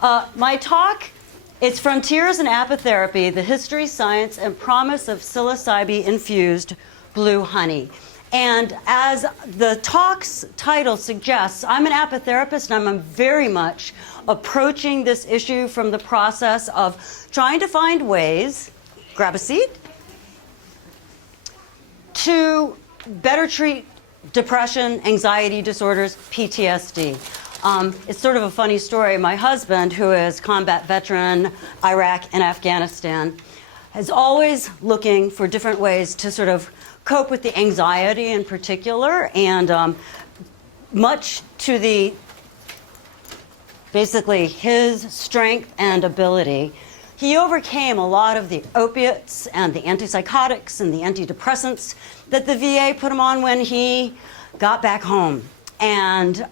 My talk, it's Frontiers in Apitherapy, the History, Science, and Promise of Psilocybin-Infused Blue Honey. And as the talk's title suggests, I'm an apitherapist and I'm very much approaching this issue from the process of trying to find ways, grab a seat, to better treat depression, anxiety disorders, PTSD. It's sort of a funny story. My husband, who is combat veteran, Iraq and Afghanistan, is always looking for different ways to sort of cope with the anxiety in particular, and much to the, basically his strength and ability, he overcame a lot of the opiates and the antipsychotics and the antidepressants that the VA put him on when he got back home. And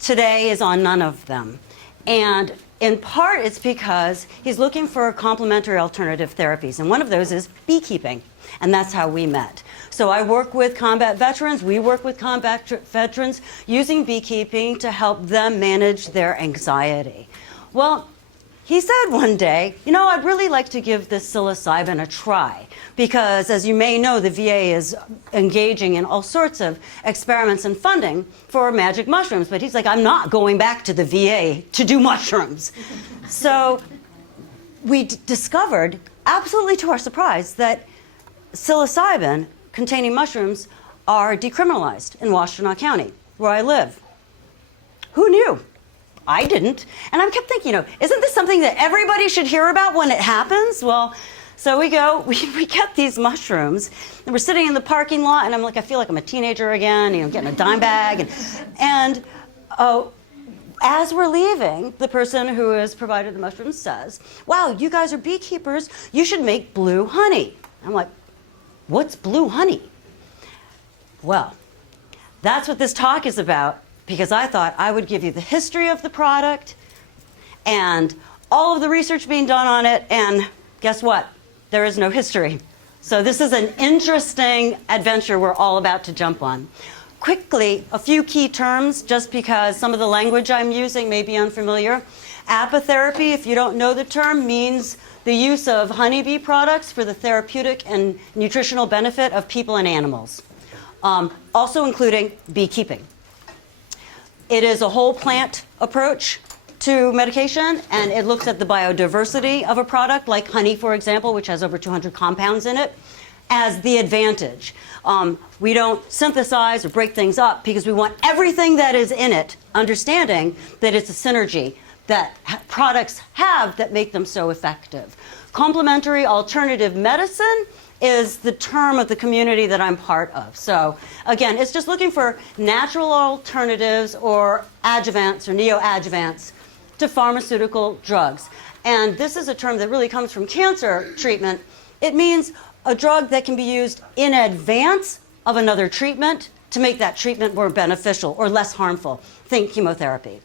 today is on none of them. And in part, it's because he's looking for complementary alternative therapies. And one of those is beekeeping. And that's how we met. So I work with combat veterans. We work with combat veterans using beekeeping to help them manage their anxiety. Well, he said one day, you know, I'd really like to give this psilocybin a try because, as you may know, the VA is engaging in all sorts of experiments and funding for magic mushrooms. But he's like, I'm not going back to the VA to do mushrooms. So we discovered, absolutely to our surprise, that psilocybin containing mushrooms are decriminalized in Washtenaw County, where I live. Who knew? I didn't. And I kept thinking, you know, isn't this something that everybody should hear about when it happens? Well, so we get these mushrooms, and we're sitting in the parking lot, and I'm like, I feel like I'm a teenager again, you know, getting a dime bag. And as we're leaving, the person who has provided the mushrooms says, wow, you guys are beekeepers, you should make blue honey. I'm like, what's blue honey? Well, that's what this talk is about, because I thought I would give you the history of the product and all of the research being done on it, and guess what? There is no history. So this is an interesting adventure we're all about to jump on. Quickly, a few key terms, just because some of the language I'm using may be unfamiliar. Apitherapy, if you don't know the term, means the use of honeybee products for the therapeutic and nutritional benefit of people and animals, also including beekeeping. It is a whole plant approach to medication, and it looks at the biodiversity of a product, like honey, for example, which has over 200 compounds in it, as the advantage. We don't synthesize or break things up because we want everything that is in it, understanding that it's a synergy that products have that make them so effective. Complementary alternative medicine is the term of the community that I'm part of. So again, it's just looking for natural alternatives or adjuvants or neoadjuvants to pharmaceutical drugs. And this is a term that really comes from cancer treatment. It means a drug that can be used in advance of another treatment to make that treatment more beneficial or less harmful. Think chemotherapy.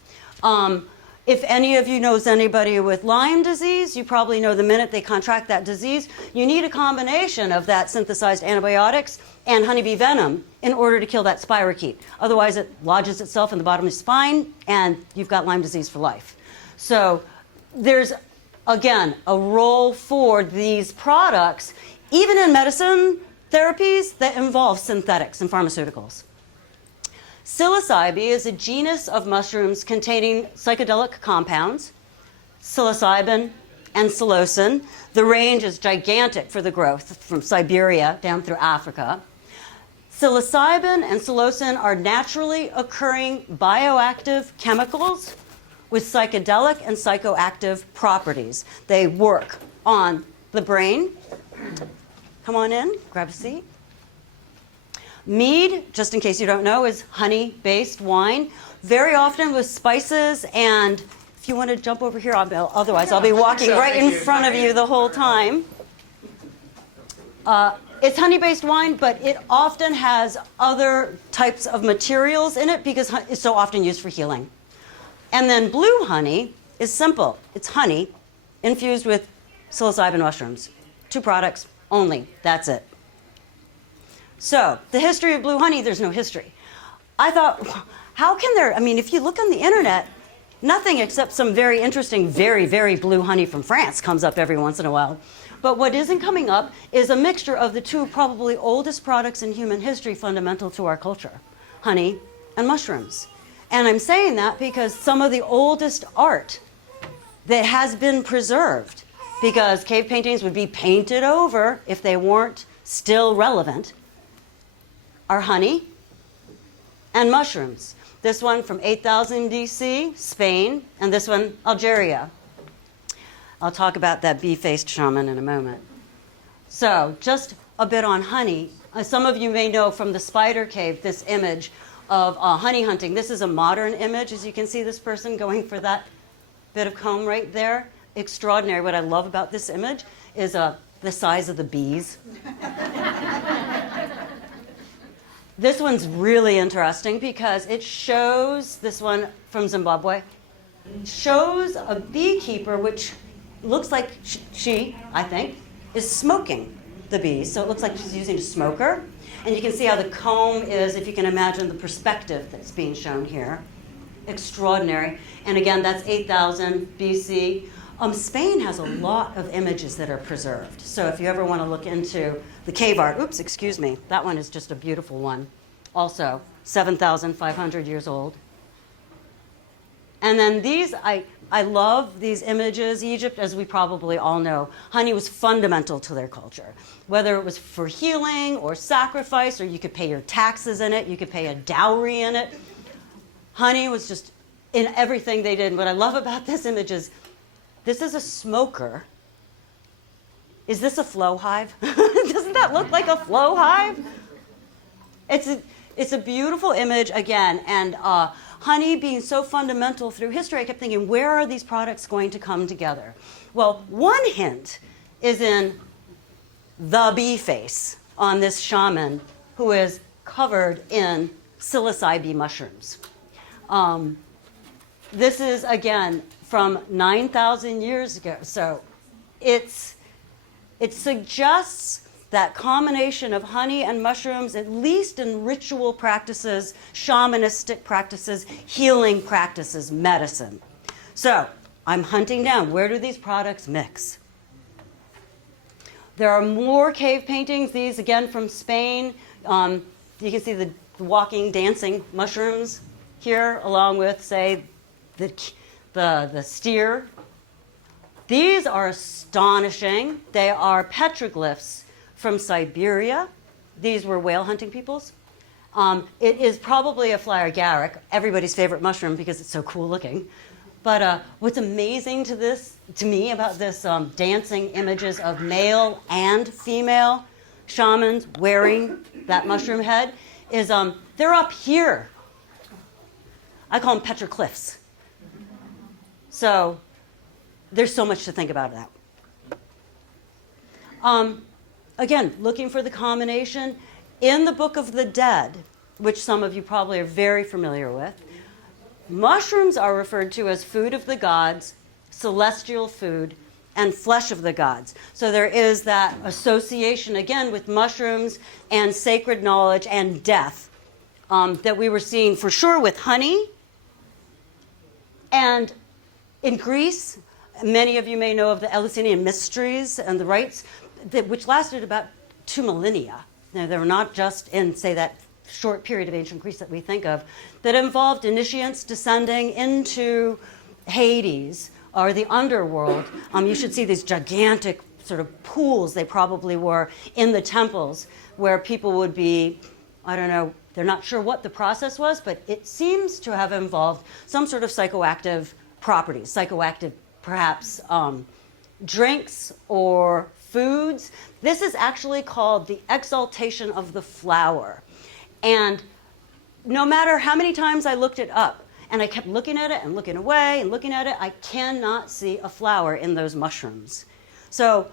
If any of you knows anybody with Lyme disease, you probably know the minute they contract that disease, you need a combination of that synthesized antibiotics and honeybee venom in order to kill that spirochete. Otherwise, it lodges itself in the bottom of the spine, and you've got Lyme disease for life. So there's, again, a role for these products, even in medicine therapies that involve synthetics and pharmaceuticals. Psilocybin is a genus of mushrooms containing psychedelic compounds, psilocybin and psilocin. The range is gigantic for the growth from Siberia down through Africa. Psilocybin and psilocin are naturally occurring bioactive chemicals with psychedelic and psychoactive properties. They work on the brain. Come on in, grab a seat. Mead, just in case you don't know, is honey-based wine, very often with spices. And if you want to jump over here, otherwise I'll be walking right in front of you the whole time. It's honey-based wine, but it often has other types of materials in it because it's so often used for healing. And then blue honey is simple. It's honey infused with psilocybin mushrooms. 2 products only. That's it. So the history of blue honey, there's no history. I thought, how can there, I mean, if you look on the internet, Nothing except some very interesting, very, very blue honey from France comes up every once in a while. But what isn't coming up is a mixture of the two probably oldest products in human history fundamental to our culture, honey and mushrooms. And I'm saying that because some of the oldest art that has been preserved, because cave paintings would be painted over if they weren't still relevant, are honey and mushrooms. This one from 8000 DC, Spain, and this one, Algeria. I'll talk about that bee-faced shaman in a moment. So just a bit on honey. Some of you may know from the spider cave this image of honey hunting. This is a modern image. As you can see, this person going for that bit of comb right there. Extraordinary. What I love about this image is the size of the bees. This one's really interesting because it shows, this one from Zimbabwe, shows a beekeeper which looks like she, I think, is smoking the bees. So it looks like she's using a smoker. And you can see how the comb is, if you can imagine the perspective that's being shown here. Extraordinary. And again, that's 8000 BC. Spain has a lot of images that are preserved. So if you ever want to look into the cave art, oops, excuse me, that one is just a beautiful one. Also, 7,500 years old. And then these, I love these images. Egypt, as we probably all know, honey was fundamental to their culture. Whether it was for healing or sacrifice, or you could pay your taxes in it, you could pay a dowry in it. Honey was just in everything they did. And what I love about this image is, this is a smoker. Is this a flow hive? Doesn't that look like a flow hive? It's a beautiful image, again, and honey being so fundamental through history, I kept thinking, where are these products going to come together? Well, one hint is in the bee face on this shaman who is covered in psilocybin mushrooms. This is, again, from 9,000 years ago. So it suggests that combination of honey and mushrooms, at least in ritual practices, shamanistic practices, healing practices, medicine. So I'm hunting down, where do these products mix? There are more cave paintings, these again from Spain. You can see the walking, dancing mushrooms here, along with, say, the steer. These are astonishing. They are petroglyphs from Siberia. These were whale hunting peoples. It is probably a fly agaric, everybody's favorite mushroom because it's so cool looking. But what's amazing to me about this dancing images of male and female shamans wearing that mushroom head is they're up here. I call them petroglyphs. So there's so much to think about that. Again, looking for the combination. In the Book of the Dead, which some of you probably are very familiar with, mushrooms are referred to as food of the gods, celestial food, and flesh of the gods. So there is that association, again, with mushrooms and sacred knowledge and death that we were seeing for sure with honey. And in Greece, many of you may know of the Eleusinian mysteries and the rites, which lasted about 2 millennia. Now, they were not just in, say, that short period of ancient Greece that we think of, that involved initiates descending into Hades, or the underworld. You should see these gigantic sort of pools, they probably were, in the temples, where people would be, I don't know, they're not sure what the process was, but it seems to have involved some sort of psychoactive properties, psychoactive, perhaps, drinks or foods. This is actually called the exaltation of the flower. And no matter how many times I looked it up, and I kept looking at it and looking away and looking at it, I cannot see a flower in those mushrooms. So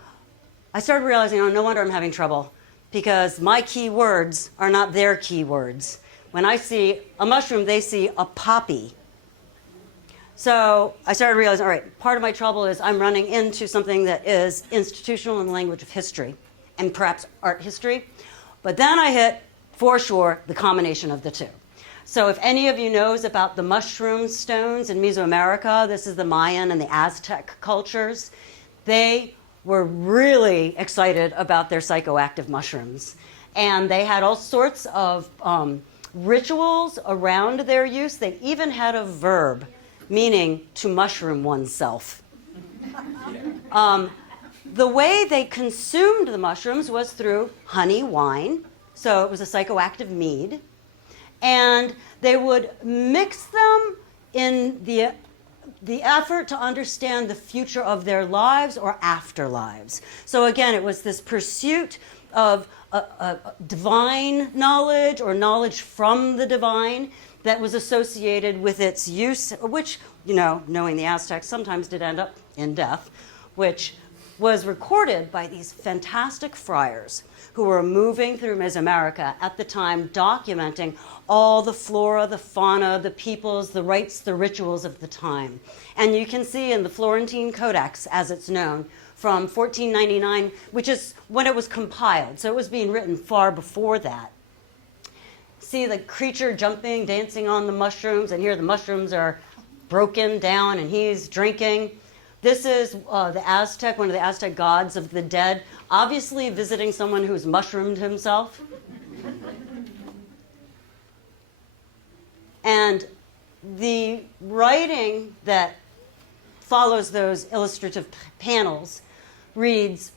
I started realizing, oh, no wonder I'm having trouble, because my key words are not their key words. When I see a mushroom, they see a poppy. So I started realizing, all right, part of my trouble is I'm running into something that is institutional in the language of history and perhaps art history. But then I hit, for sure, the combination of the two. So if any of you knows about the mushroom stones in Mesoamerica, this is the Mayan and the Aztec cultures, they were really excited about their psychoactive mushrooms. And they had all sorts of rituals around their use. They even had a verb meaning to mushroom oneself. The way they consumed the mushrooms was through honey wine. So it was a psychoactive mead. And they would mix them in the effort to understand the future of their lives or afterlives. So again, it was this pursuit of divine knowledge or knowledge from the divine that was associated with its use, which, you know, knowing the Aztecs sometimes did end up in death, which was recorded by these fantastic friars who were moving through Mesoamerica at the time, documenting all the flora, the fauna, the peoples, the rites, the rituals of the time. And you can see in the Florentine Codex, as it's known, from 1499, which is when it was compiled. So it was being written far before that. See the creature jumping, dancing on the mushrooms, and here the mushrooms are broken down and he's drinking. This is the Aztec, one of the Aztec gods of the dead, obviously visiting someone who's mushroomed himself. And the writing that follows those illustrative panels reads,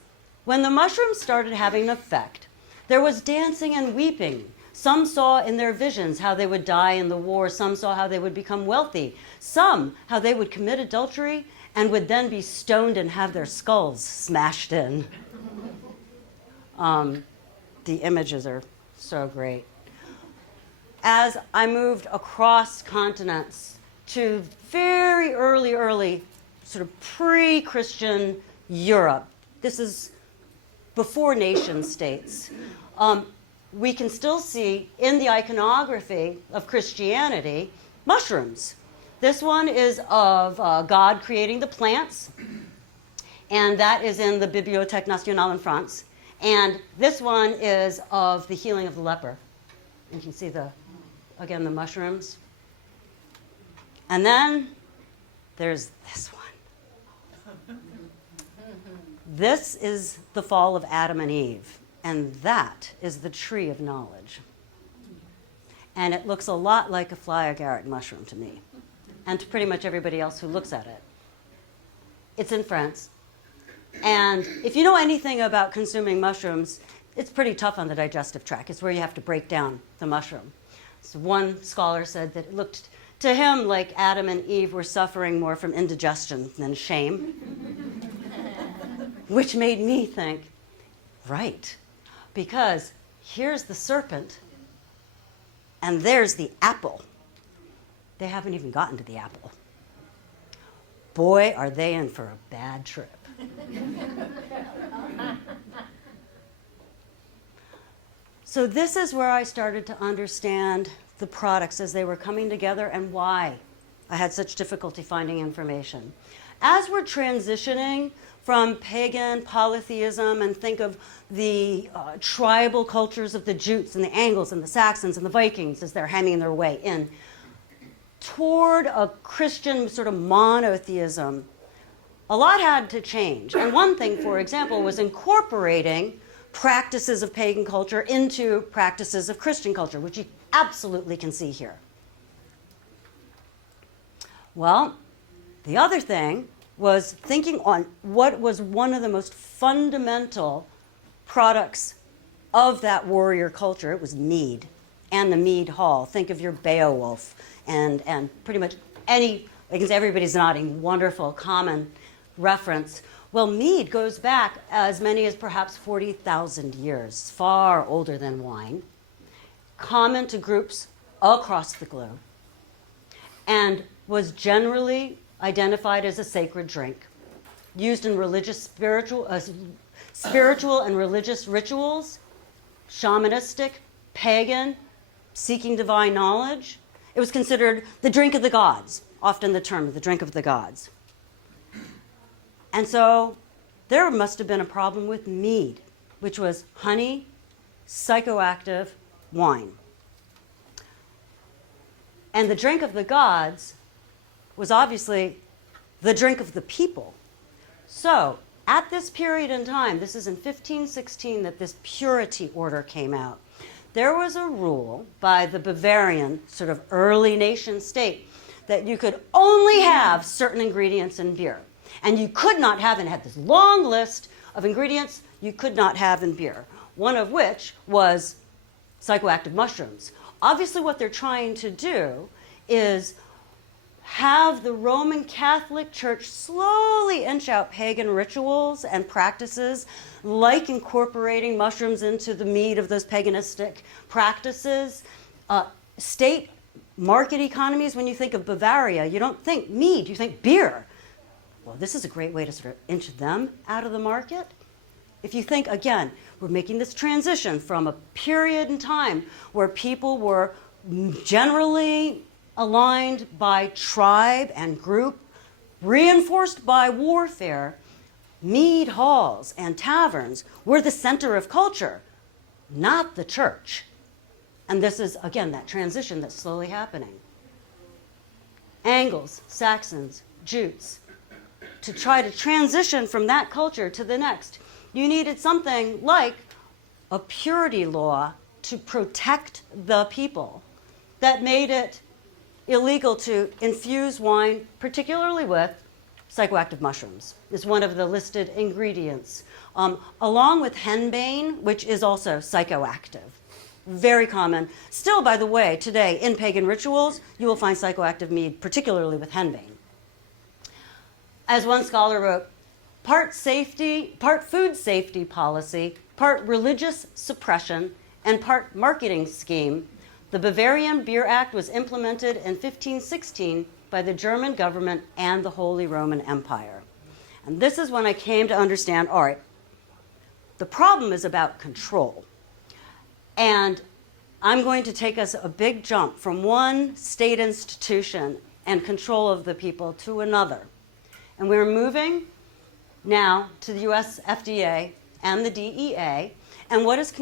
when the mushrooms started having an effect, there was dancing and weeping. Some saw in their visions how they would die in the war. Some saw how they would become wealthy. Some how they would commit adultery and would then be stoned and have their skulls smashed in. The images are so great. As I moved across continents to very early, sort of pre-Christian Europe, this is before nation states, we can still see in the iconography of Christianity mushrooms. This one is of God creating the plants, and that is in the Bibliothèque Nationale in France. And this one is of the healing of the leper. And you can see again, the mushrooms. And then there's this one. This is the fall of Adam and Eve, and that is the tree of knowledge. And it looks a lot like a fly agaric mushroom to me, and to pretty much everybody else who looks at it. It's in France. And if you know anything about consuming mushrooms, it's pretty tough on the digestive tract. It's where you have to break down the mushroom. So one scholar said that it looked to him like Adam and Eve were suffering more from indigestion than shame, which made me think, right, because here's the serpent and there's the apple. They haven't even gotten to the apple. Boy, are they in for a bad trip. So this is where I started to understand the products as they were coming together and why I had such difficulty finding information. As we're transitioning from pagan polytheism and think of the tribal cultures of the Jutes and the Angles and the Saxons and the Vikings as they're hemming their way in, toward a Christian sort of monotheism, a lot had to change. And one thing, for example, was incorporating practices of pagan culture into practices of Christian culture, which you absolutely can see here. Well, the other thing was thinking on what was one of the most fundamental products of that warrior culture. It was mead and the mead hall. Think of your Beowulf and pretty much any, because everybody's nodding, wonderful common reference. Well, mead goes back as many as perhaps 40,000 years, far older than wine, common to groups across the globe, and was generally identified as a sacred drink, used in spiritual and religious rituals, shamanistic, pagan, seeking divine knowledge. It was considered the drink of the gods, often the term, the drink of the gods. And so there must have been a problem with mead, which was honey, psychoactive wine. And the drink of the gods was obviously the drink of the people. So at this period in time, this is in 1516 that this purity order came out. There was a rule by the Bavarian sort of early nation state that you could only have certain ingredients in beer. And you could not have, and had this long list of ingredients you could not have in beer, one of which was psychoactive mushrooms. Obviously what they're trying to do is have the Roman Catholic Church slowly inch out pagan rituals and practices, like incorporating mushrooms into the meat of those paganistic practices. State market economies, when you think of Bavaria, you don't think mead, you think beer. Well, this is a great way to sort of inch them out of the market. If you think, again, we're making this transition from a period in time where people were generally aligned by tribe and group, reinforced by warfare, mead halls and taverns were the center of culture, not the church. And this is, again, that transition that's slowly happening. Angles, Saxons, Jutes, to try to transition from that culture to the next, you needed something like a purity law to protect the people that made it illegal to infuse wine, particularly with psychoactive mushrooms, is one of the listed ingredients, along with henbane, which is also psychoactive. Very common. Still, by the way, today in pagan rituals, you will find psychoactive mead, particularly with henbane. As one scholar wrote, part food safety policy, part religious suppression, and part marketing scheme, the Bavarian Beer Act was implemented in 1516 by the German government and the Holy Roman Empire. And this is when I came to understand, all right, the problem is about control. And I'm going to take us a big jump from one state institution and control of the people to another. And we're moving now to the US FDA and the DEA and what is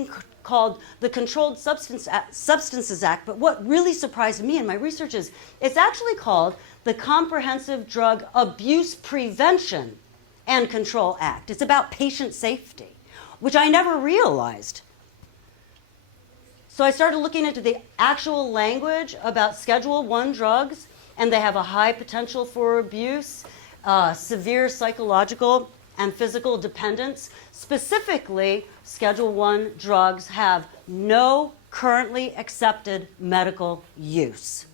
called the Controlled Substances Act. But what really surprised me in my research is it's actually called the Comprehensive Drug Abuse Prevention and Control Act. It's about patient safety, which I never realized. So I started looking into the actual language about Schedule I drugs, and they have a high potential for abuse, severe psychological and physical dependence. Specifically, Schedule I drugs have no currently accepted medical use.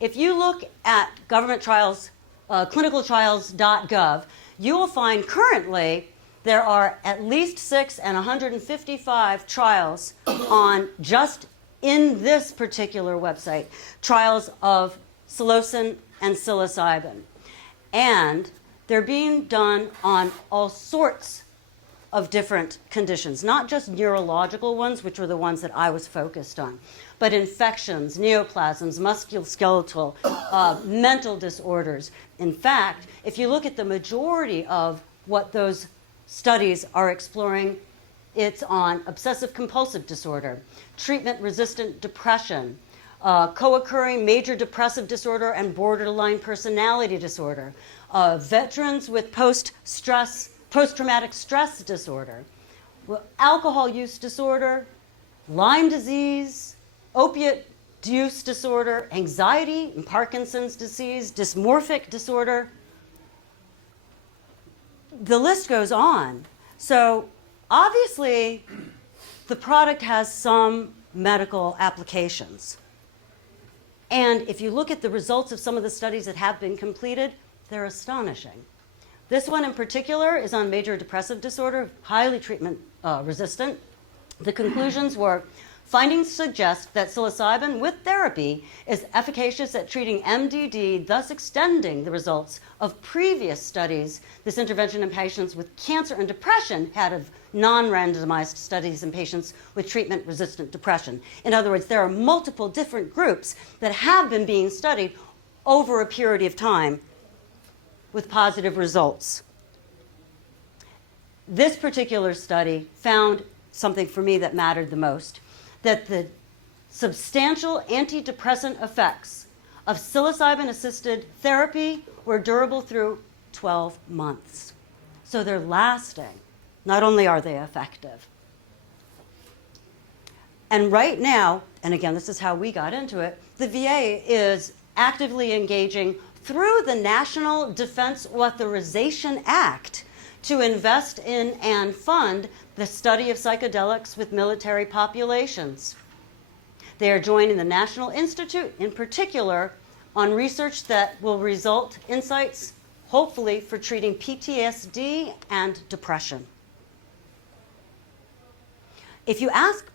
If you look at government trials, clinicaltrials.gov, you will find currently there are at least 6 and 155 trials on just in this particular website, trials of psilocin and psilocybin. And they're being done on all sorts of different conditions, not just neurological ones, which were the ones that I was focused on, but infections, neoplasms, musculoskeletal, mental disorders. In fact, if you look at the majority of what those studies are exploring, it's on obsessive-compulsive disorder, treatment-resistant depression, co-occurring major depressive disorder and borderline personality disorder, veterans with post-traumatic stress disorder, alcohol use disorder, Lyme disease, opiate use disorder, anxiety and Parkinson's disease, dysmorphic disorder. The list goes on. So obviously, the product has some medical applications. And if you look at the results of some of the studies that have been completed, they're astonishing. This one in particular is on major depressive disorder, highly treatment resistant. The conclusions were, findings suggest that psilocybin with therapy is efficacious at treating MDD, thus extending the results of previous studies this intervention in patients with cancer and depression had of non-randomized studies in patients with treatment-resistant depression. In other words, there are multiple different groups that have been being studied over a period of time with positive results. This particular study found something for me that mattered the most, that the substantial antidepressant effects of psilocybin-assisted therapy were durable through 12 months. So they're lasting. Not only are they effective. And right now, and again, this is how we got into it, the VA is actively engaging through the National Defense Authorization Act to invest in and fund the study of psychedelics with military populations. They are joining the National Institute, in particular, on research that will result insights, hopefully, for treating PTSD and depression. If you ask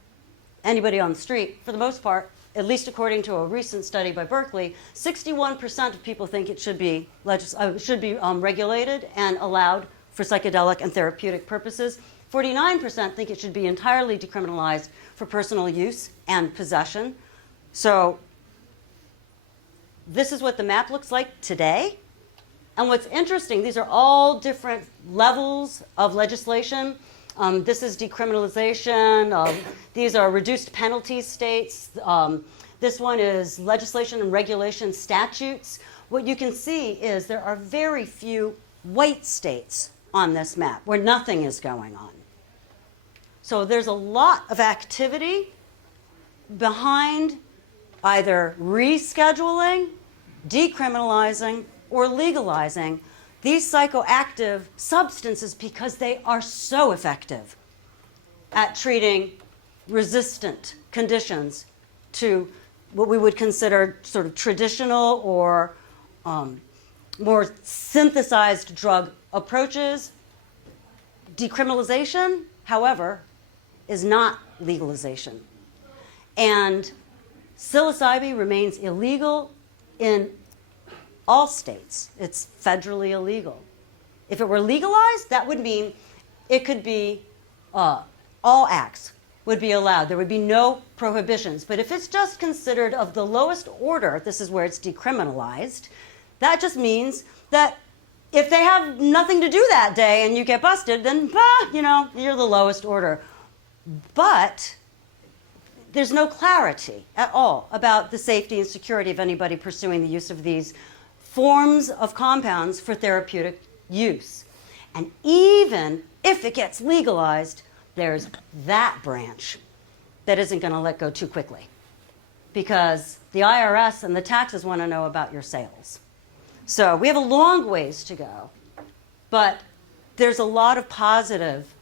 anybody on the street, for the most part, at least according to a recent study by Berkeley, 61% of people think it should be regulated and allowed for psychedelic and therapeutic purposes. 49% think it should be entirely decriminalized for personal use and possession. So this is what the map looks like today. And what's interesting, these are all different levels of legislation. This is decriminalization. These are reduced penalty states. This one is legislation and regulation statutes. What you can see is there are very few white states on this map where nothing is going on. So there's a lot of activity behind either rescheduling, decriminalizing, or legalizing these psychoactive substances because they are so effective at treating resistant conditions to what we would consider sort of traditional or more synthesized drug approaches. Decriminalization, however, is not legalization. And psilocybin remains illegal in all states. It's federally illegal. If it were legalized, that would mean it could be all acts would be allowed. There would be no prohibitions. But if it's just considered of the lowest order, this is where it's decriminalized, that just means that if they have nothing to do that day and you get busted, then, you're the lowest order. But there's no clarity at all about the safety and security of anybody pursuing the use of these forms of compounds for therapeutic use. And even if it gets legalized, there's that branch that isn't going to let go too quickly because the IRS and the taxes want to know about your sales. So we have a long ways to go, but there's a lot of positive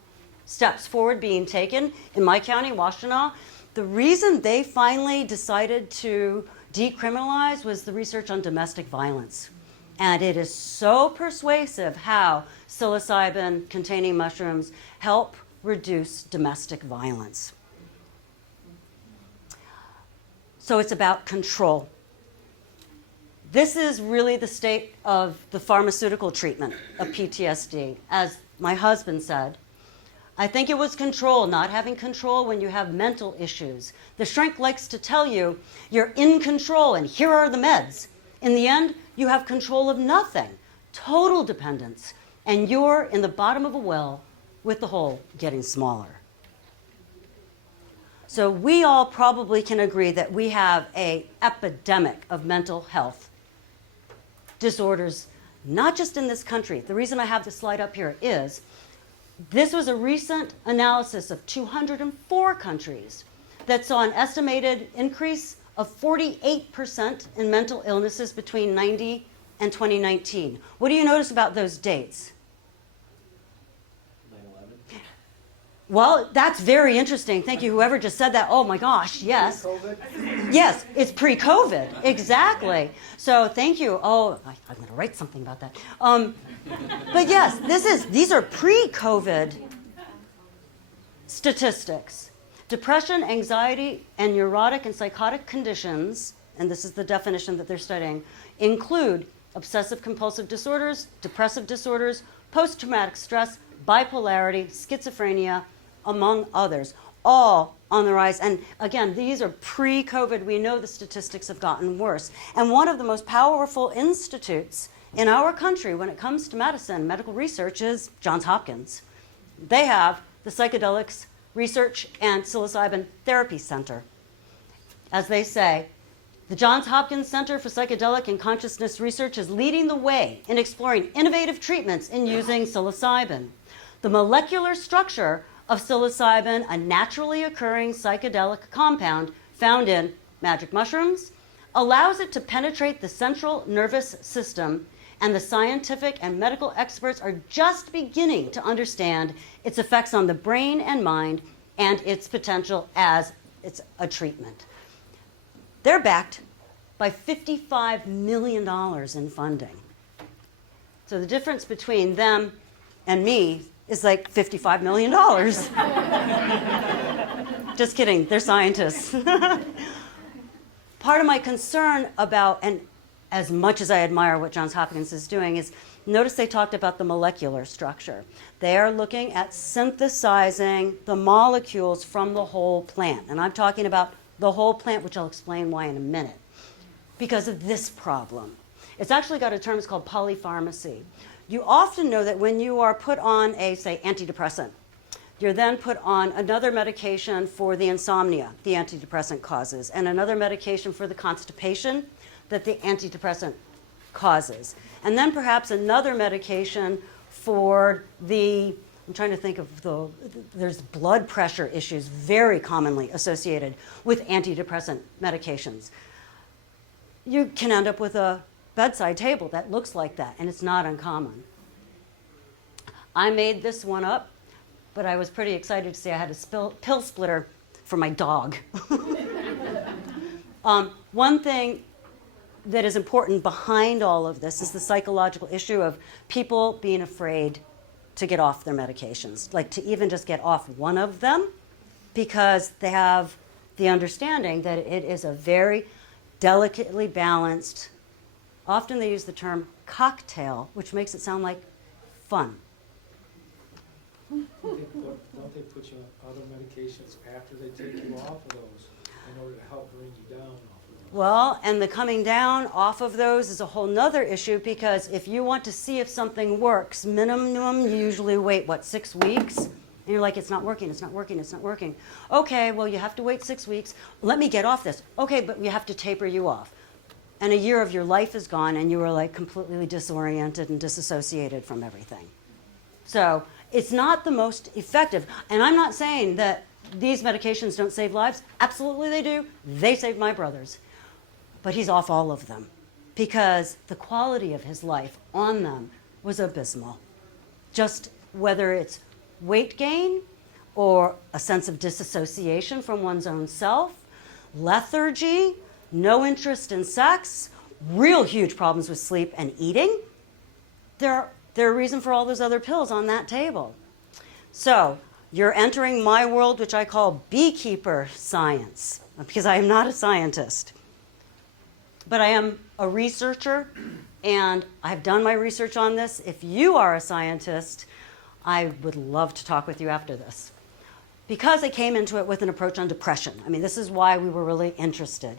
steps forward being taken. In my county, Washtenaw, the reason they finally decided to decriminalize was the research on domestic violence. And it is so persuasive how psilocybin-containing mushrooms help reduce domestic violence. So it's about control. This is really the state of the pharmaceutical treatment of PTSD. As my husband said, I think it was control, not having control when you have mental issues. The shrink likes to tell you you're in control and here are the meds. In the end, you have control of nothing, total dependence, and you're in the bottom of a well with the hole getting smaller. So we all probably can agree that we have an epidemic of mental health disorders, not just in this country. The reason I have this slide up here is this was a recent analysis of 204 countries that saw an estimated increase of 48% in mental illnesses between 90 and 2019. What do you notice about those dates? 9/11. Well, that's very interesting. Thank you, whoever just said that. Oh my gosh, yes. Pre-COVID? Yes, it's pre-COVID, exactly. So thank you. Oh, I'm going to write something about that. But yes, these are pre-COVID statistics. Depression, anxiety, and neurotic and psychotic conditions, and this is the definition that they're studying, include obsessive compulsive disorders, depressive disorders, post-traumatic stress, bipolarity, schizophrenia, among others, all on the rise. And again, these are pre-COVID. We know the statistics have gotten worse. And one of the most powerful institutes in our country when it comes to medicine, medical research, is Johns Hopkins. They have the Psychedelics Research and Psilocybin Therapy Center. as they say, the Johns Hopkins Center for Psychedelic and Consciousness Research is leading the way in exploring innovative treatments in using psilocybin. The molecular structure of psilocybin, a naturally occurring psychedelic compound found in magic mushrooms, allows it to penetrate the central nervous system, and the scientific and medical experts are just beginning to understand its effects on the brain and mind and its potential as it's a treatment. They're backed by $55 million in funding. So the difference between them and me is like $55 million. Just kidding, they're scientists. Part of my concern about, and as much as I admire what Johns Hopkins is doing, is notice they talked about the molecular structure. They are looking at synthesizing the molecules from the whole plant. And I'm talking about the whole plant, which I'll explain why in a minute, because of this problem. It's actually got a term, it's called polypharmacy. You often know that when you are put on a, say, antidepressant, you're then put on another medication for the insomnia the antidepressant causes, and another medication for the constipation that the antidepressant causes, and then perhaps another medication for the, I'm trying to think of there's blood pressure issues very commonly associated with antidepressant medications. You can end up with a bedside table that looks like that, and it's not uncommon. I made this one up, but I was pretty excited to see I had a pill splitter for my dog. One thing that is important behind all of this is the psychological issue of people being afraid to get off their medications, like to even just get off one of them, because they have the understanding that it is a very delicately balanced, often they use the term cocktail, which makes it sound like fun. Don't they put you on other medications after they take you off of those in order to help bring you down off of those? Well, and the coming down off of those is a whole nother issue, because if you want to see if something works, minimum you usually wait, 6 weeks? And you're like, it's not working, it's not working, it's not working. Okay, well, you have to wait 6 weeks. Let me get off this. Okay, but we have to taper you off. And a year of your life is gone, and you are like completely disoriented and disassociated from everything. So it's not the most effective. And I'm not saying that these medications don't save lives. Absolutely they do. They saved my brother's. But he's off all of them because the quality of his life on them was abysmal. Just whether it's weight gain or a sense of disassociation from one's own self, lethargy, no interest in sex, real huge problems with sleep and eating. They're a reason for all those other pills on that table. So you're entering my world, which I call beekeeper science, because I am not a scientist. But I am a researcher, and I've done my research on this. If you are a scientist, I would love to talk with you after this, because I came into it with an approach on depression. I mean, this is why we were really interested.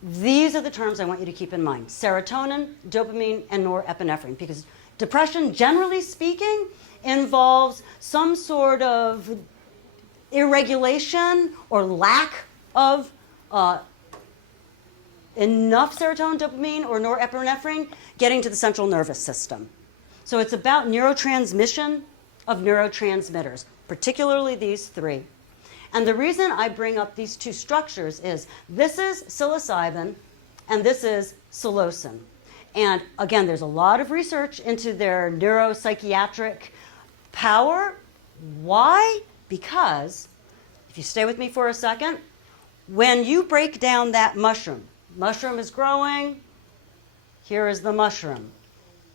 These are the terms I want you to keep in mind: serotonin, dopamine, and norepinephrine, because depression, generally speaking, involves some sort of irregulation or lack of enough serotonin, dopamine, or norepinephrine getting to the central nervous system. So it's about neurotransmission of neurotransmitters, particularly these three. And the reason I bring up these two structures is this is psilocybin and this is psilocin. And again, there's a lot of research into their neuropsychiatric power. Why? Because, if you stay with me for a second, when you break down that mushroom is growing, here is the mushroom.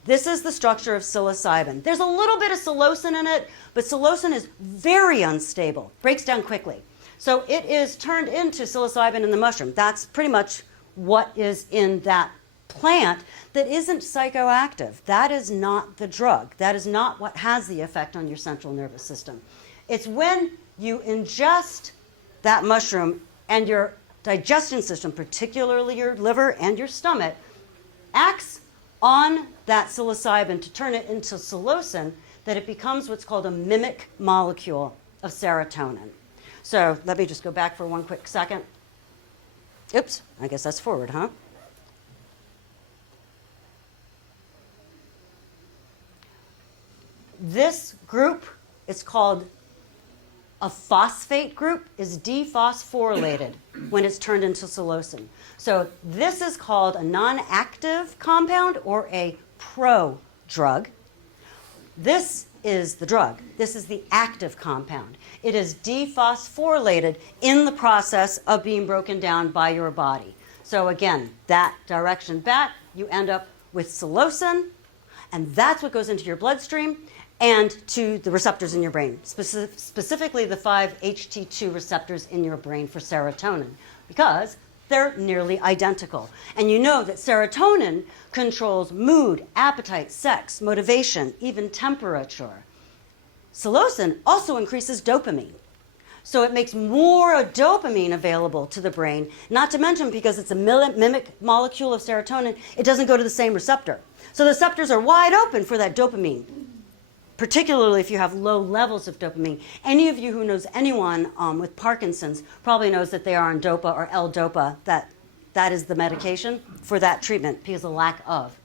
This is the structure of psilocybin. There's a little bit of psilocin in it, but psilocin is very unstable, breaks down quickly. So it is turned into psilocybin in the mushroom. That's pretty much what is in that plant that isn't psychoactive. That is not the drug. That is not what has the effect on your central nervous system. It's when you ingest that mushroom and your digestion system, particularly your liver and your stomach, acts on that psilocybin to turn it into psilocin, that it becomes what's called a mimic molecule of serotonin. So let me just go back for one quick second. Oops, I guess that's forward, huh? This group is called a phosphate group, is dephosphorylated when it's turned into psilocin. So this is called a non-active compound or a pro-drug. This is the drug. This is the active compound. It is dephosphorylated in the process of being broken down by your body. So again, that direction back, you end up with psilocin, and that's what goes into your bloodstream and to the receptors in your brain, specifically the 5-HT2 receptors in your brain for serotonin, because they're nearly identical. And you know that serotonin controls mood, appetite, sex, motivation, even temperature. Psilocin also increases dopamine. So it makes more dopamine available to the brain, not to mention because it's a mimic molecule of serotonin, it doesn't go to the same receptor. So the receptors are wide open for that dopamine, particularly if you have low levels of dopamine. Any of you who knows anyone with Parkinson's probably knows that they are on DOPA or L-DOPA, that is the medication for that treatment because of lack of.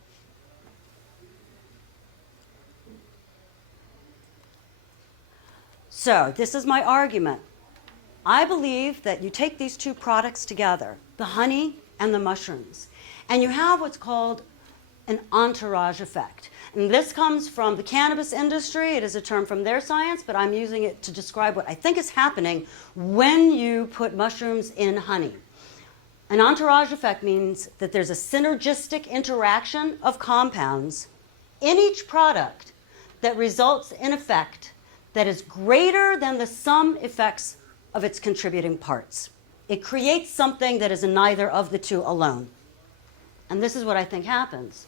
So this is my argument. I believe that you take these two products together, the honey and the mushrooms, and you have what's called an entourage effect. And this comes from the cannabis industry. It is a term from their science, but I'm using it to describe what I think is happening when you put mushrooms in honey. An entourage effect means that there's a synergistic interaction of compounds in each product that results in effect that is greater than the sum effects of its contributing parts. It creates something that is neither of the two alone. And this is what I think happens.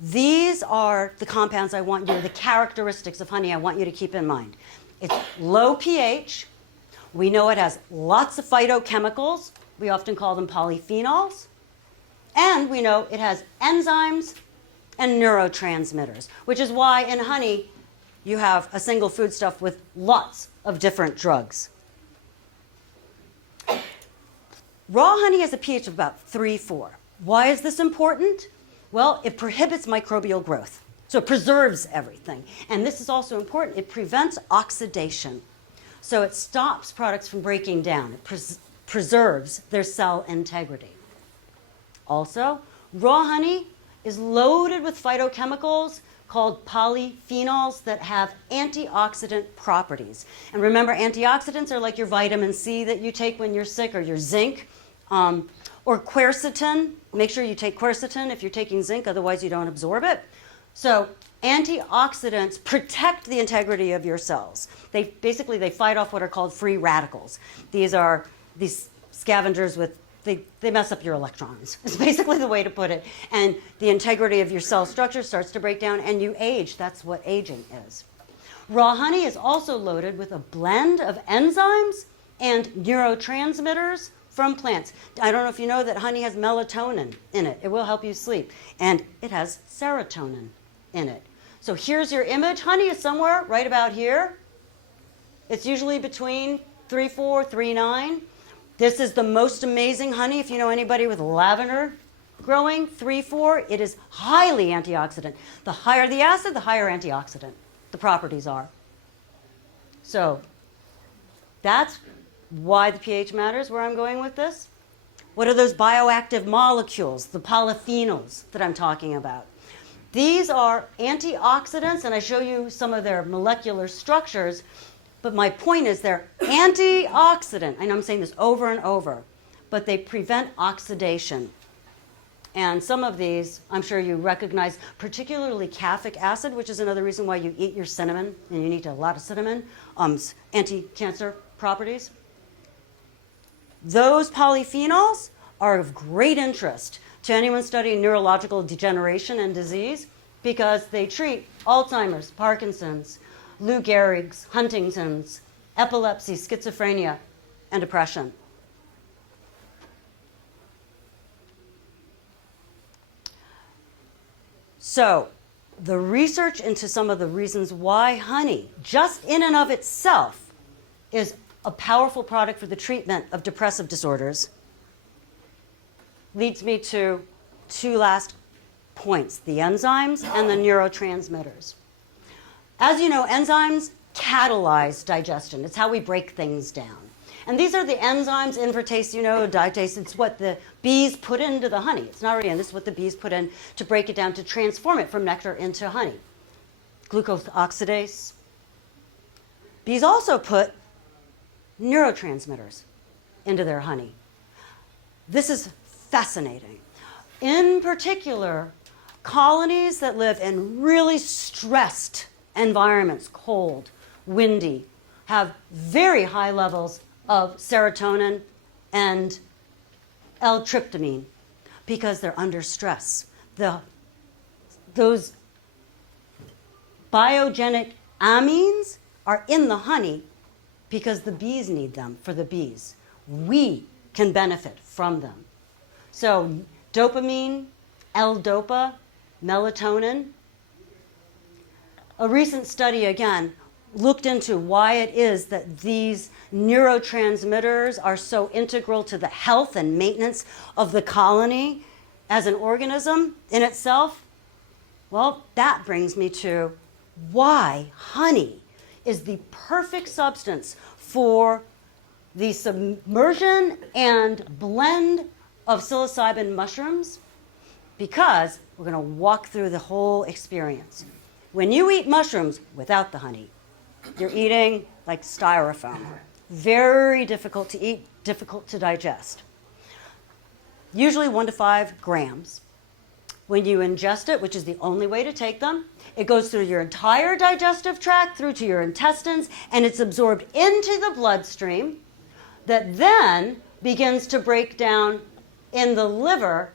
These are the compounds I want you, the characteristics of honey I want you to keep in mind. It's low pH. We know it has lots of phytochemicals. We often call them polyphenols. And we know it has enzymes and neurotransmitters, which is why in honey you have a single foodstuff with lots of different drugs. Raw honey has a pH of about 3-4. Why is this important? Well, it prohibits microbial growth. So it preserves everything. And this is also important. It prevents oxidation. So it stops products from breaking down. It preserves their cell integrity. Also, raw honey is loaded with phytochemicals called polyphenols that have antioxidant properties. And remember, antioxidants are like your vitamin C that you take when you're sick, or your zinc, or quercetin. Make sure you take quercetin if you're taking zinc, otherwise you don't absorb it. So antioxidants protect the integrity of your cells. They fight off what are called free radicals. These are these scavengers with, they mess up your electrons. It's basically the way to put it. And the integrity of your cell structure starts to break down and you age. That's what aging is. Raw honey is also loaded with a blend of enzymes and neurotransmitters from plants. I don't know if you know that honey has melatonin in it. It will help you sleep. And it has serotonin in it. So here's your image. Honey is somewhere right about here. It's usually between 3.4, 3.9. This is the most amazing honey. If you know anybody with lavender growing, 3.4, it is highly antioxidant. The higher the acid, the higher antioxidant the properties are. So that's why the pH matters, where I'm going with this. What are those bioactive molecules, the polyphenols that I'm talking about? These are antioxidants, and I show you some of their molecular structures, but my point is they're antioxidant. I know I'm saying this over and over, but they prevent oxidation. And some of these, I'm sure you recognize, particularly caffeic acid, which is another reason why you eat your cinnamon, and you need a lot of cinnamon, anti-cancer properties. Those polyphenols are of great interest to anyone studying neurological degeneration and disease because they treat Alzheimer's, Parkinson's, Lou Gehrig's, Huntington's, epilepsy, schizophrenia, and depression. So the research into some of the reasons why honey, just in and of itself, is a powerful product for the treatment of depressive disorders, leads me to two last points, the enzymes and the neurotransmitters. As you know, enzymes catalyze digestion. It's how we break things down. And these are the enzymes, invertase, diastase. It's what the bees put into the honey. It's not already in. This is what the bees put in to break it down, to transform it from nectar into honey. Glucose oxidase. Bees also put neurotransmitters into their honey. This is fascinating. In particular, colonies that live in really stressed environments, cold, windy, have very high levels of serotonin and L-tryptamine because they're under stress. Those biogenic amines are in the honey because the bees need them for the bees. We can benefit from them. So dopamine, L-dopa, melatonin. A recent study, again, looked into why it is that these neurotransmitters are so integral to the health and maintenance of the colony as an organism in itself. Well, that brings me to why honey is the perfect substance for the submersion and blend of psilocybin mushrooms, because we're going to walk through the whole experience. When you eat mushrooms without the honey, you're eating like styrofoam. Very difficult to eat, difficult to digest. Usually 1 to 5 grams. When you ingest it, which is the only way to take them, it goes through your entire digestive tract, through to your intestines, and it's absorbed into the bloodstream that then begins to break down in the liver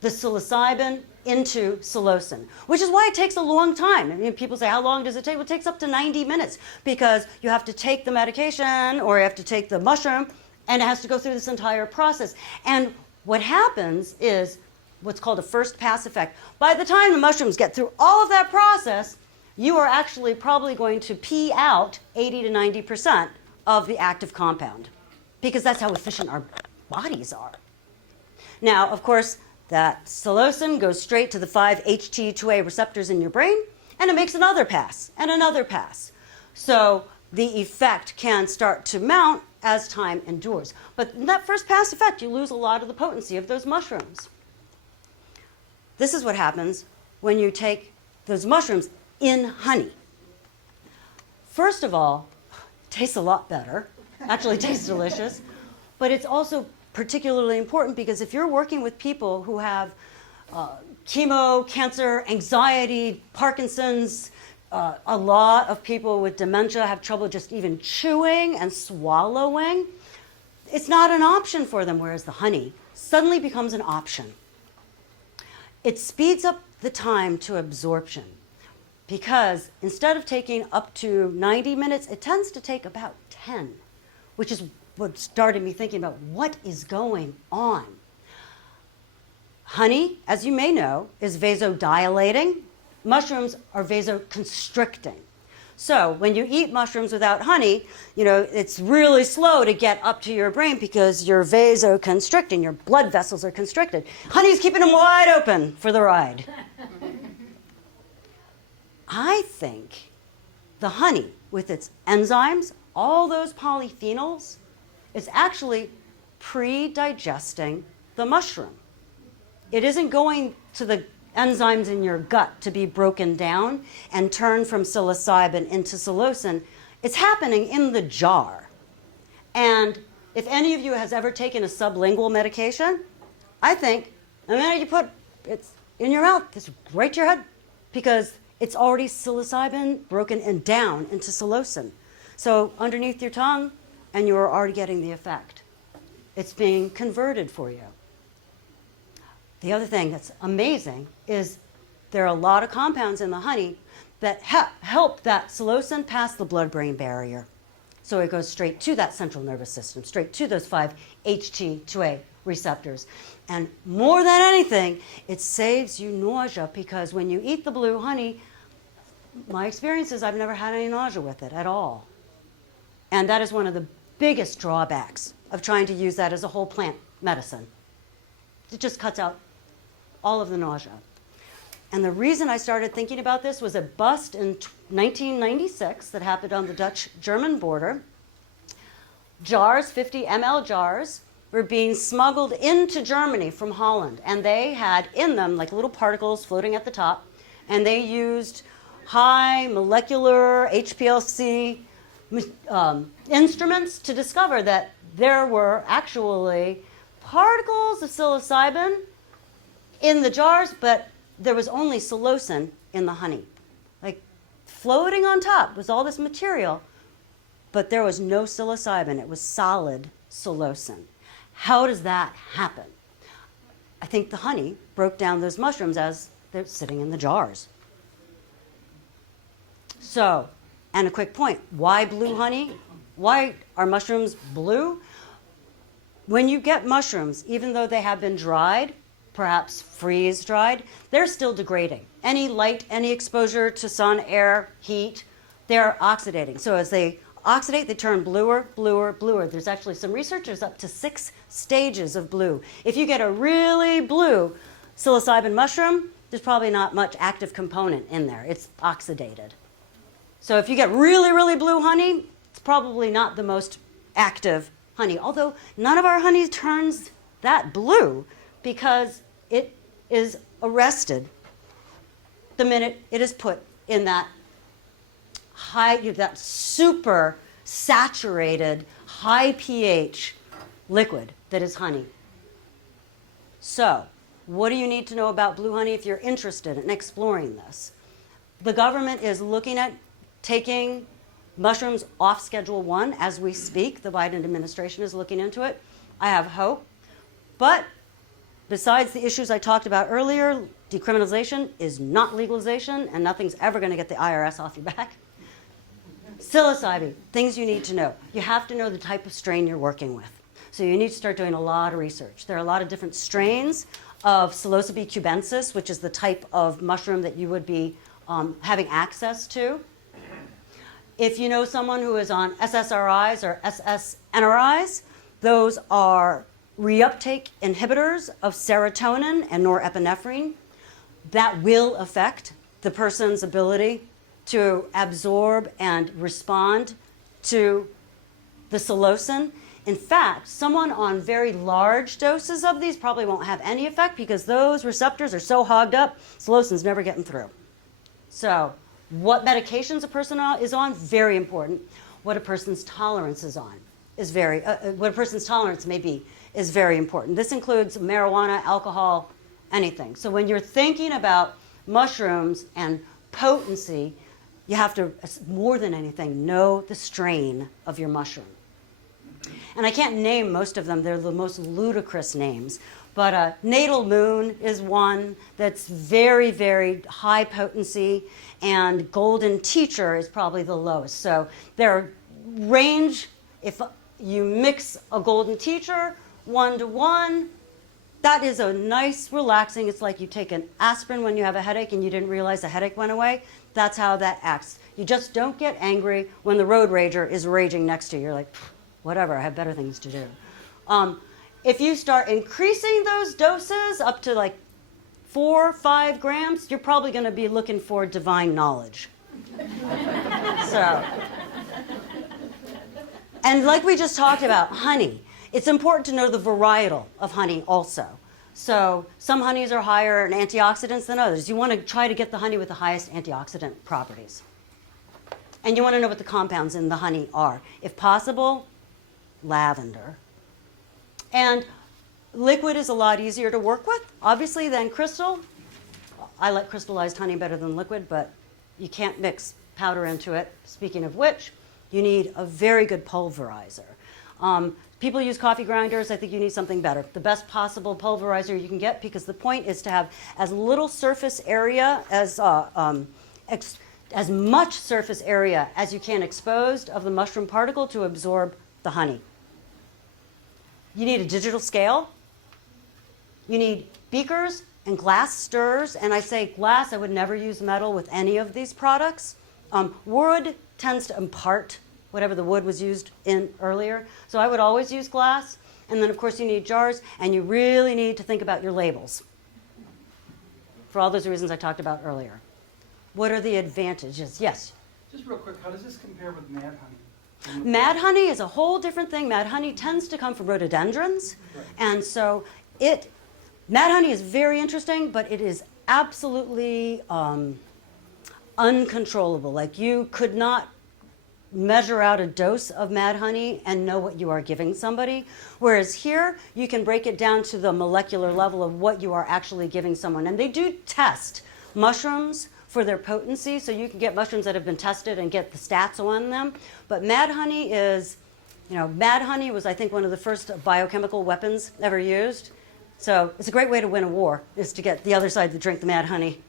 the psilocybin into psilocin, which is why it takes a long time. I mean, people say, how long does it take? Well, it takes up to 90 minutes because you have to take the medication or you have to take the mushroom, and it has to go through this entire process. And what happens is what's called a first pass effect. By the time the mushrooms get through all of that process, you are actually probably going to pee out 80 to 90% of the active compound, because that's how efficient our bodies are. Now, of course, that psilocin goes straight to the 5-HT2A receptors in your brain, and it makes another pass and another pass. So the effect can start to mount as time endures. But in that first pass effect, you lose a lot of the potency of those mushrooms. This is what happens when you take those mushrooms in honey. First of all, it tastes a lot better. Actually, it tastes delicious. But it's also particularly important because if you're working with people who have chemo, cancer, anxiety, Parkinson's, a lot of people with dementia have trouble just even chewing and swallowing, it's not an option for them, whereas the honey suddenly becomes an option. It speeds up the time to absorption because instead of taking up to 90 minutes, it tends to take about 10, which is what started me thinking about what is going on. Honey, as you may know, is vasodilating. Mushrooms are vasoconstricting. So when you eat mushrooms without honey, it's really slow to get up to your brain because you're vasoconstricting. Your blood vessels are constricted. Honey's keeping them wide open for the ride. I think the honey, with its enzymes, all those polyphenols, is actually pre-digesting the mushroom. It isn't going to the enzymes in your gut to be broken down and turned from psilocybin into psilocin. It's happening in the jar. And if any of you has ever taken a sublingual medication, I think the minute you put it in your mouth, it's right to your head because it's already psilocybin broken and down into psilocin. So underneath your tongue, and you're already getting the effect. It's being converted for you. The other thing that's amazing is there are a lot of compounds in the honey that help that psilocin pass the blood-brain barrier. So it goes straight to that central nervous system, straight to those 5-HT2A receptors. And more than anything, it saves you nausea because when you eat the blue honey, my experience is I've never had any nausea with it at all. And that is one of the biggest drawbacks of trying to use that as a whole plant medicine. It just cuts out all of the nausea. And the reason I started thinking about this was a bust in 1996 that happened on the Dutch-German border. Jars, 50 ml jars, were being smuggled into Germany from Holland. And they had in them like little particles floating at the top. And they used high molecular HPLC instruments to discover that there were actually particles of psilocybin in the jars, but there was only psilocin in the honey. Like floating on top was all this material, but there was no psilocybin. It was solid psilocin. How does that happen? I think the honey broke down those mushrooms as they're sitting in the jars. So, and a quick point, why blue honey? Why are mushrooms blue? When you get mushrooms, even though they have been dried, perhaps freeze-dried, they're still degrading. Any light, any exposure to sun, air, heat, they're oxidating. So as they oxidate, they turn bluer, bluer, bluer. There's actually some research, there's up to 6 stages of blue. If you get a really blue psilocybin mushroom, there's probably not much active component in there. It's oxidated. So if you get really, really blue honey, it's probably not the most active honey. Although none of our honey turns that blue because it is arrested the minute it is put in that that super saturated, high pH liquid that is honey. So, what do you need to know about blue honey if you're interested in exploring this? The government is looking at taking mushrooms off Schedule 1 as we speak. The Biden administration is looking into it. I have hope. But besides the issues I talked about earlier, decriminalization is not legalization, and nothing's ever going to get the IRS off your back. Psilocybin, things you need to know. You have to know the type of strain you're working with. So you need to start doing a lot of research. There are a lot of different strains of Psilocybe cubensis, which is the type of mushroom that you would be having access to. If you know someone who is on SSRIs or SSNRIs, those are reuptake inhibitors of serotonin and norepinephrine. That will affect the person's ability to absorb and respond to the psilocin. In fact, someone on very large doses of these probably won't have any effect because those receptors are so hogged up, psilocin's never getting through. So, what medications a person is on, very important. What a person's tolerance is on is what a person's tolerance may be is very important. This includes marijuana, alcohol, anything. So when you're thinking about mushrooms and potency, you have to, more than anything, know the strain of your mushroom. And I can't name most of them. They're the most ludicrous names. But natal moon is one that's very, very high potency, and golden teacher is probably the lowest. So their range, if you mix a golden teacher 1-to-1, that is a nice, relaxing, it's like you take an aspirin when you have a headache and you didn't realize the headache went away. That's how that acts. You just don't get angry when the road rager is raging next to you. You're like, whatever, I have better things to do. If you start increasing those doses up to like 4 or 5 grams, you're probably going to be looking for divine knowledge. So, and like we just talked about, honey. It's important to know the varietal of honey also. So some honeys are higher in antioxidants than others. You want to try to get the honey with the highest antioxidant properties. And you want to know what the compounds in the honey are. If possible, lavender. And liquid is a lot easier to work with, obviously, than crystal. I like crystallized honey better than liquid, but you can't mix powder into it. Speaking of which, you need a very good pulverizer. People use coffee grinders. I think you need something better. The best possible pulverizer you can get, because the point is to have as little surface area as much surface area as you can exposed of the mushroom particle to absorb the honey. You need a digital scale. You need beakers and glass stirrers. And I say glass, I would never use metal with any of these products. Wood tends to impart whatever the wood was used in earlier. So I would always use glass. And then, of course, you need jars, and you really need to think about your labels for all those reasons I talked about earlier. What are the advantages? Yes? Just real quick, how does this compare with mad honey? Mad honey is a whole different thing. Mad honey tends to come from rhododendrons. Right. And so mad honey is very interesting, but it is absolutely uncontrollable. Like, you could not measure out a dose of mad honey and know what you are giving somebody. Whereas here, you can break it down to the molecular level of what you are actually giving someone. And they do test mushrooms for their potency, so you can get mushrooms that have been tested and get the stats on them. But mad honey is, mad honey was, I think, one of the first biochemical weapons ever used. So it's a great way to win a war, is to get the other side to drink the mad honey.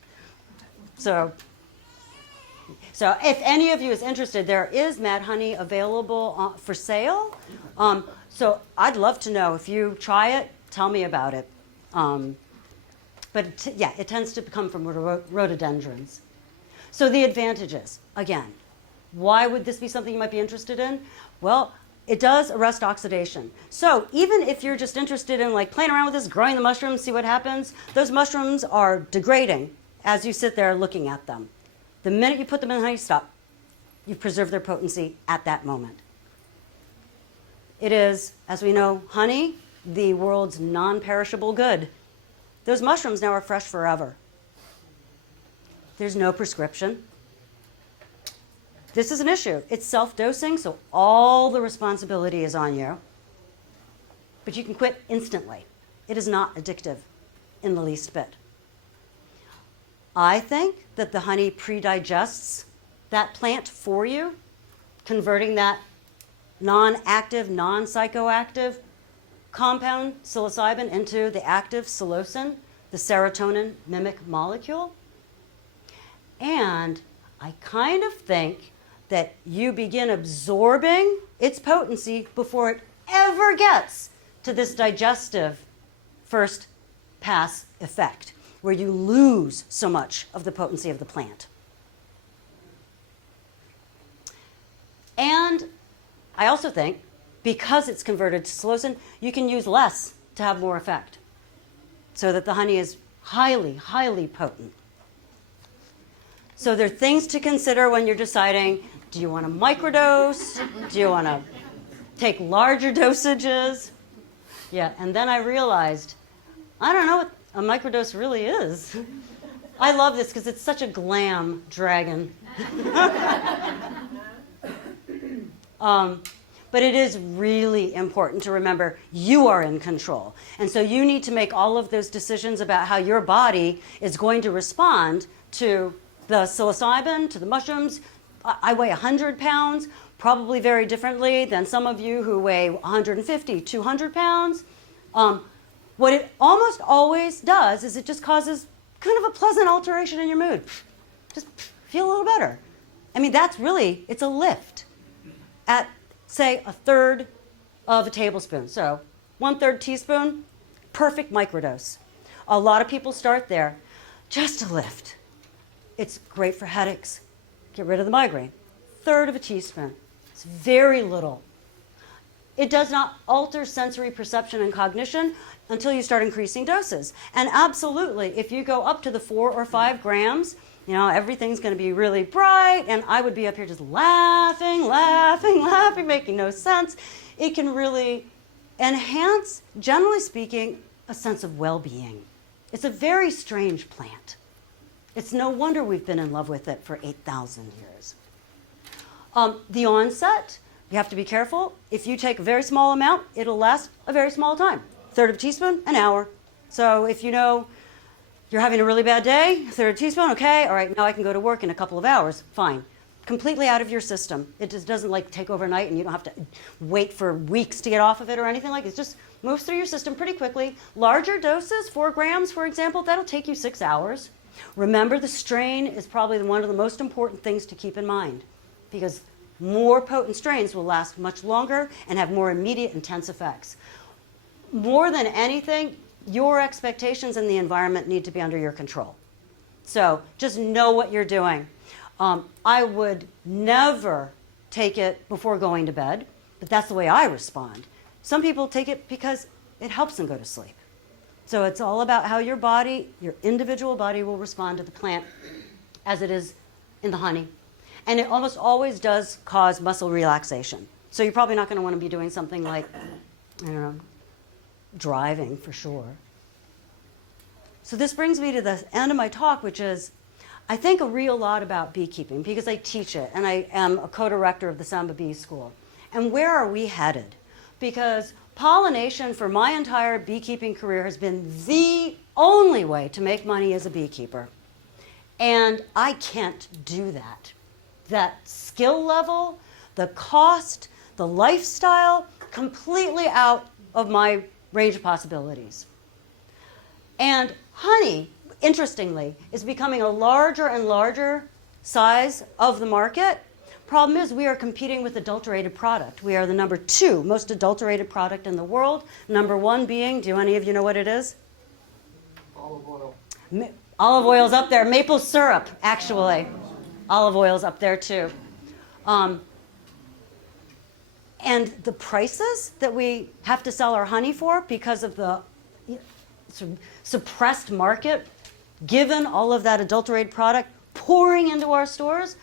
So if any of you is interested, there is mad honey available for sale. So I'd love to know. If you try it, tell me about it. But it tends to come from rhododendrons. So the advantages, again, why would this be something you might be interested in? Well, it does arrest oxidation. So even if you're just interested in playing around with this, growing the mushrooms, see what happens, those mushrooms are degrading as you sit there looking at them. The minute you put them in honey, stop. You've preserved their potency at that moment. It is, as we know, honey, the world's non-perishable good. Those mushrooms now are fresh forever. There's no prescription. This is an issue. It's self-dosing, so all the responsibility is on you. But you can quit instantly. It is not addictive in the least bit. I think that the honey pre-digests that plant for you, converting that non-active, non-psychoactive compound, psilocybin, into the active psilocin, the serotonin mimic molecule. And I kind of think that you begin absorbing its potency before it ever gets to this digestive first pass effect, where you lose so much of the potency of the plant. And I also think, because it's converted to psilocin, you can use less to have more effect, so that the honey is highly, highly potent. So there are things to consider when you're deciding, do you want to microdose? Do you want to take larger dosages? Yeah, and then I realized, I don't know what a microdose really is. I love this because it's such a glam dragon. But it is really important to remember you are in control. And so you need to make all of those decisions about how your body is going to respond to the psilocybin, to the mushrooms. I weigh 100 pounds, probably very differently than some of you who weigh 150, 200 pounds. What it almost always does is it just causes kind of a pleasant alteration in your mood. Just feel a little better. I mean, it's a lift at, say, 1/3 of a tablespoon. So 1/3 teaspoon, perfect microdose. A lot of people start there. Just a lift. It's great for headaches. Get rid of the migraine. 1/3 of a teaspoon. It's very little. It does not alter sensory perception and cognition until you start increasing doses. And absolutely, if you go up to the 4 or 5 grams, everything's going to be really bright, and I would be up here just laughing, making no sense. It can really enhance, generally speaking, a sense of well-being. It's a very strange plant. It's no wonder we've been in love with it for 8,000 years. The onset, you have to be careful. If you take a very small amount, it'll last a very small time. 1/3 of a teaspoon, an hour. So if you're having a really bad day, 1/3 of a teaspoon, okay, all right, now I can go to work in a couple of hours, fine. Completely out of your system. It just doesn't take overnight, and you don't have to wait for weeks to get off of it or anything like it. It just moves through your system pretty quickly. Larger doses, 4 grams, for example, that'll take you 6 hours. Remember, the strain is probably one of the most important things to keep in mind, because more potent strains will last much longer and have more immediate, intense effects. More than anything, your expectations in the environment need to be under your control. So just know what you're doing. I would never take it before going to bed, but that's the way I respond. Some people take it because it helps them go to sleep. So it's all about how your body, your individual body, will respond to the plant as it is in the honey. And it almost always does cause muscle relaxation. So you're probably not going to want to be doing something like, I don't know, driving for sure. So this brings me to the end of my talk, which is, I think a real lot about beekeeping because I teach it and I am a co-director of the Samba Bee School. And where are we headed? Because pollination for my entire beekeeping career has been the only way to make money as a beekeeper. And I can't do that. That skill level, the cost, the lifestyle, completely out of my range of possibilities. And honey, interestingly, is becoming a larger and larger size of the market. Problem is, we are competing with adulterated product. We are the number 2 most adulterated product in the world. Number 1 being, do any of you know what it is? Olive oil. Olive oil's up there. Maple syrup, actually. Olive oil's up there too. And the prices that we have to sell our honey for because of the suppressed market, given all of that adulterated product pouring into our stores,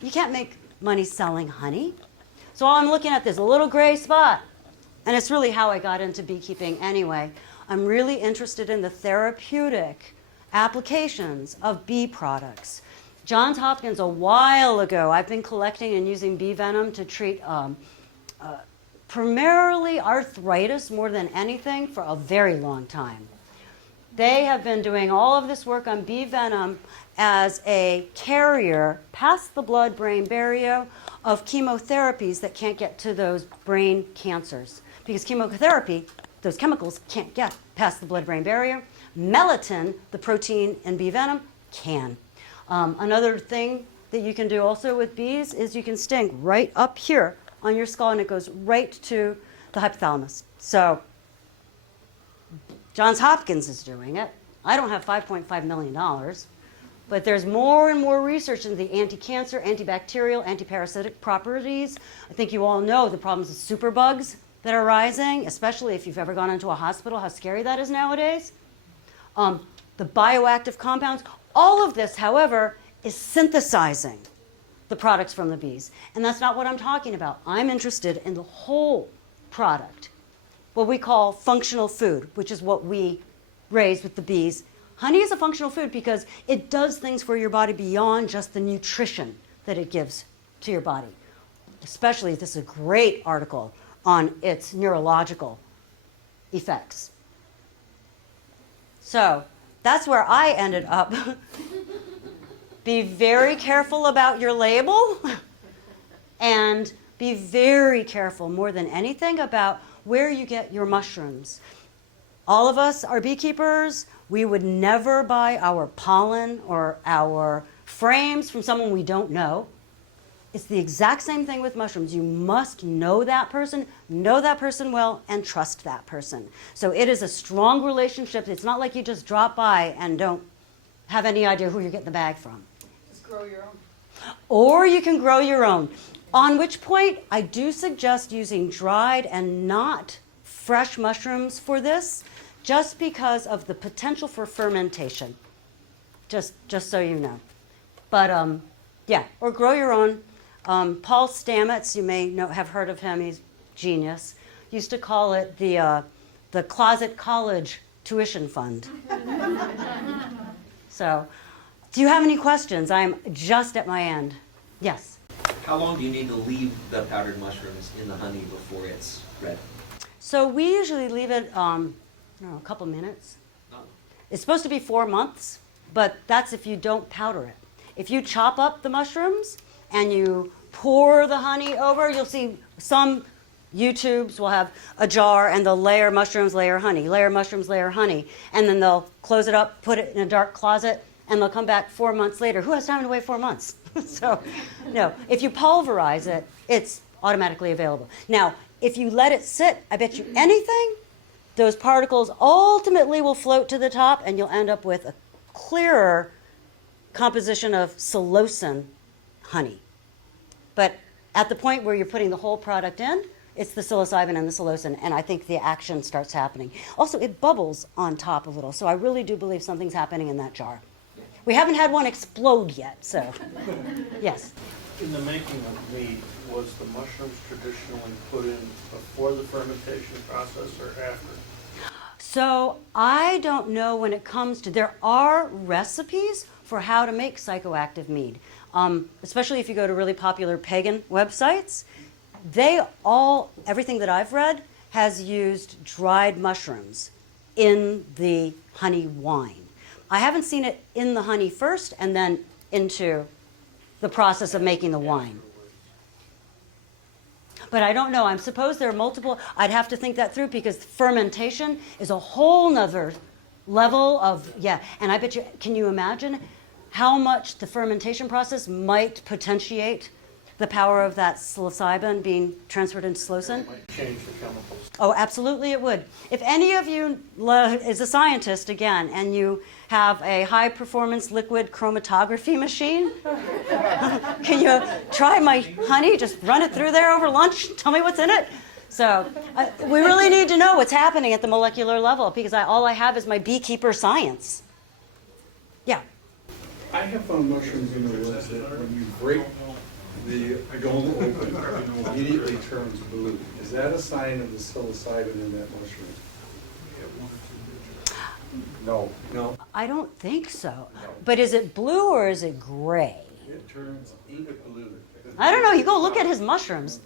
you can't make money selling honey. So all I'm looking at is a little gray spot. And it's really how I got into beekeeping anyway. I'm really interested in the therapeutic applications of bee products. Johns Hopkins, a while ago, I've been collecting and using bee venom to treat primarily arthritis more than anything for a very long time. They have been doing all of this work on bee venom as a carrier past the blood-brain barrier of chemotherapies that can't get to those brain cancers. Because chemotherapy, those chemicals can't get past the blood-brain barrier. Melatonin, the protein in bee venom, can. Another thing that you can do also with bees is you can sting right up here on your skull and it goes right to the hypothalamus. So Johns Hopkins is doing it. I don't have $5.5 million, but there's more and more research into the anti-cancer, antibacterial, antiparasitic properties. I think you all know the problems with superbugs that are rising, especially if you've ever gone into a hospital, how scary that is nowadays. The bioactive compounds, all of this, however, is synthesizing the products from the bees. And that's not what I'm talking about. I'm interested in the whole product, what we call functional food, which is what we raise with the bees. Honey is a functional food because it does things for your body beyond just the nutrition that it gives to your body. Especially, this is a great article on its neurological effects. So that's where I ended up. Be very careful about your label and be very careful more than anything about where you get your mushrooms. All of us are beekeepers. We would never buy our pollen or our frames from someone we don't know. It's the exact same thing with mushrooms. You must know that person well, and trust that person. So it is a strong relationship. It's not like you just drop by and don't have any idea who you're getting the bag from. Just grow your own. Or you can grow your own. On which point, I do suggest using dried and not fresh mushrooms for this, just because of the potential for fermentation. Just so you know. But yeah, or grow your own. Paul Stamets, you may have heard of him. He's genius. Used to call it the closet college tuition fund. So, do you have any questions? I'm just at my end. Yes. How long do you need to leave the powdered mushrooms in the honey before it's ready? So we usually leave it, I don't know, a couple minutes. Oh. It's supposed to be 4 months, but that's if you don't powder it. If you chop up the mushrooms and you pour the honey over, you'll see some YouTubes will have a jar and they'll layer mushrooms, layer honey, layer mushrooms, layer honey, and then they'll close it up, put it in a dark closet, and they'll come back 4 months later. Who has time to wait 4 months? So, no, if you pulverize it, it's automatically available. Now, if you let it sit, I bet you anything, those particles ultimately will float to the top and you'll end up with a clearer composition of psilocin honey. But at the point where you're putting the whole product in, it's the psilocybin and the psilocin, and I think the action starts happening. Also, it bubbles on top a little, so I really do believe something's happening in that jar. We haven't had one explode yet, so yes. In the making of mead, was the mushrooms traditionally put in before the fermentation process or after? So I don't know when it comes to, there are recipes for how to make psychoactive mead, especially if you go to really popular pagan websites. Everything that I've read has used dried mushrooms in the honey wine. I haven't seen it in the honey first and then into the process of making the wine. But I don't know. I suppose there are multiple. I'd have to think that through because fermentation is a whole nother level of, yeah. And I bet you, can you imagine how much the fermentation process might potentiate the power of that psilocybin being transferred into psilocin? It might change the chemicals. Oh, absolutely it would. If any of you is a scientist, again, and you have a high-performance liquid chromatography machine, can you try my honey? Just run it through there over lunch. Tell me what's in it. So we really need to know what's happening at the molecular level because all I have is my beekeeper science. Yeah. I have found mushrooms in the woods that when you break the dome open, it immediately turns blue. Is that a sign of the psilocybin in that mushroom? No. No. I don't think so. But is it blue or is it gray? It turns ink blue. I don't know. You go look at his mushrooms.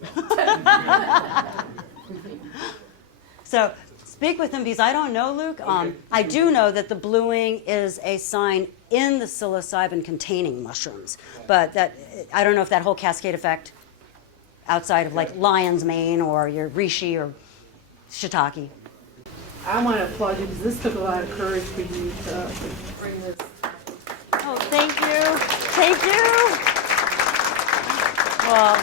So speak with him because I don't know, Luke. I do know that the bluing is a sign in the psilocybin-containing mushrooms, but that I don't know if that whole cascade effect outside of like lion's mane or your reishi or shiitake. I want to applaud you because this took a lot of courage for you to bring this. Oh, thank you. Thank you. Well,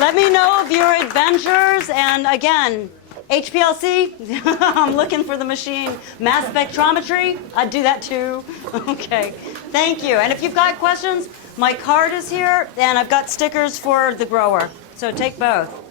let me know of your adventures. And again, HPLC, I'm looking for the machine. Mass spectrometry, I'd do that too. Okay, thank you. And if you've got questions, my card is here, and I've got stickers for the grower. So take both.